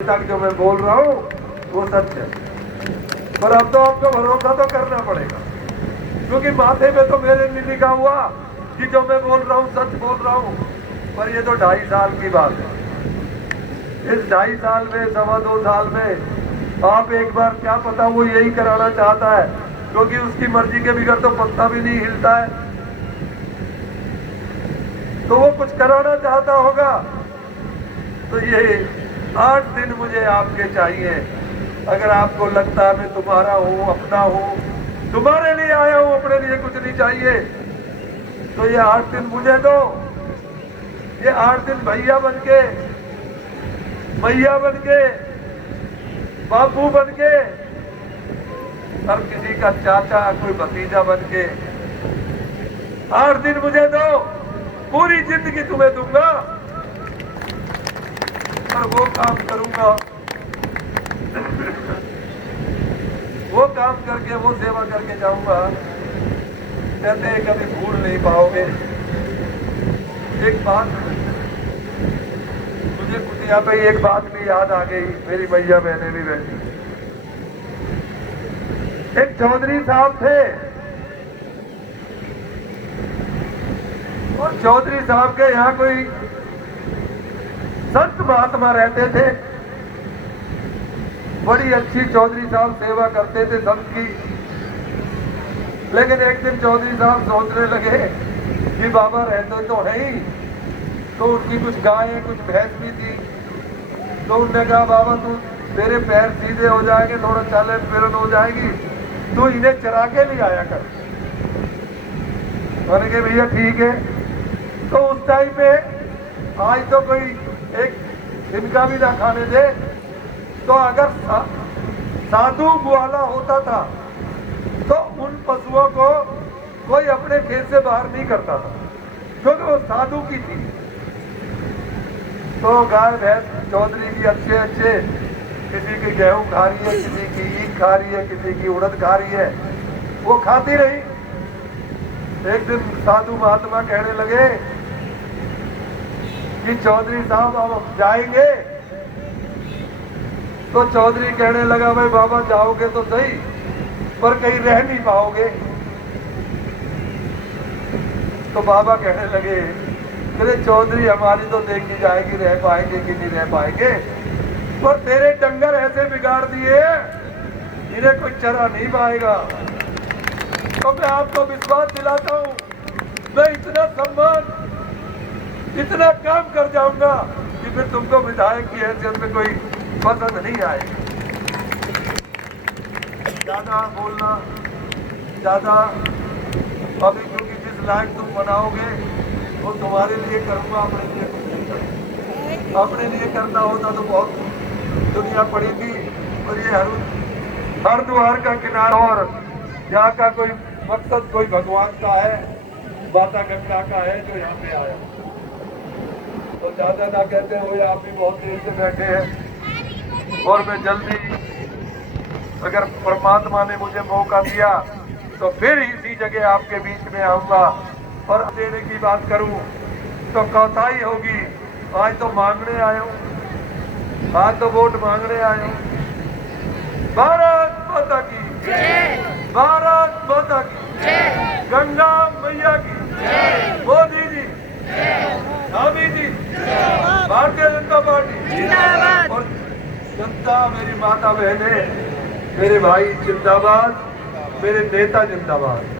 तक जो मैं बोल रहा हूँ वो सच है, पर अब तो आपको भरोसा तो करना पड़ेगा, क्योंकि माथे पे तो मेरे नहीं लिखा हुआ कि जो मैं बोल रहा हूँ सच बोल रहा हूँ। पर ये तो 2.5 साल की बात है। इस 2.5 साल में, 2.25 साल में आप एक बार, क्या पता वो यही कराना चाहता है, क्योंकि उसकी मर्जी के बिगड़ तो पत्ता भी नहीं हिलता है, तो वो कुछ कराना चाहता होगा। तो ये 8 दिन मुझे आपके चाहिए। अगर आपको लगता है मैं तुम्हारा हूँ, अपना हूँ, तुम्हारे लिए आया हूँ, अपने लिए कुछ नहीं चाहिए, तो ये 8 दिन मुझे दो। ये 8 दिन भैया बनके, मैया बनके, बापू बनके, और किसी का चाचा, कोई भतीजा बनके 8 दिन मुझे दो। पूरी जिंदगी तुम्हें दूंगा, और वो काम करूंगा, वो काम करके, वो सेवा करके जाऊंगा, कहते हैं कभी भूल नहीं पाओगे। एक बात मुझे कुटिया पे एक बात भी याद आ गई, मेरी भैया बहने भी बैठी। एक चौधरी साहब थे, और चौधरी साहब के यहाँ कोई संत महात्मा रहते थे। बड़ी अच्छी चौधरी साहब सेवा करते थे संत की। लेकिन एक दिन चौधरी साहब सोचने लगे कि बाबा रहते तो है ही, तो उनकी कुछ गायें, कुछ भैंस भी थी, तो उनने कहा बाबा तू, तेरे पैर सीधे हो जाएंगे, थोड़ा चलन फिरन हो जाएगी, तू इन्हें चरा के ले आया कर। मैंने कहा भैया ठीक है। तो उस टाइम पे, आज तो कोई एक इनका भी ना खाने दे, तो अगर साधु ग्वाला होता था तो उन पशुओं को कोई अपने खेत से बाहर नहीं करता था, क्योंकि वो साधु की थी। तो गाय भैंस चौधरी की अच्छे अच्छे, किसी की गेहूं खा रही है, किसी की ईख खा रही है, किसी की उड़द खा रही है, वो खाती रही। एक दिन साधु महात्मा कहने लगे कि चौधरी साहब अब हम जाएंगे। तो चौधरी कहने लगा भाई बाबा जाओगे तो सही, पर कहीं रह नहीं पाओगे। तो बाबा कहने लगे अरे चौधरी हमारी तो देखी जाएगी, रह पाएंगे कि नहीं रह पाएंगे, पर तेरे डंगर ऐसे बिगाड़ दिए इन्हें कोई चरा नहीं पाएगा। तो मैं आपको विश्वास दिलाता हूँ, मैं इतना सम्मान, इतना काम कर जाऊंगा कि फिर तुमको विधायक की हैसियत में कोई पसंद नहीं आएगी। ज्यादा बोलना, ज्यादा अभी, क्योंकि जिस लायक तुम बनाओगे वो तुम्हारे लिए करूंगा, अपने लिए कुछ नहीं करूंगा। अपने लिए करना होता तो बहुत दुनिया पड़ी थी। और ये हरिद्वार का किनारा, और यहाँ का कोई मकसद कोई भगवान का है, माता गंगा का है जो यहाँ पे आया। तो ज्यादा ना कहते हुए, आप भी बहुत देर से बैठे हैं, और मैं जल्दी, अगर परमात्मा ने मुझे मौका दिया तो फिर इसी जगह आपके बीच में आऊंगा और देने की बात करूं तो कौताही होगी। आज तो मांगने आया हूं, आज तो वोट मांगने आया हूं। भारत माता की जय, भारत माता की जय, गंगा मैया की जय, मोदी जी, स्वामी जी, भारतीय जनता पार्टी जिंदाबाद, और जनता, मेरी माता बहने, मेरे भाई जिंदाबाद, मेरे नेता जिंदाबाद।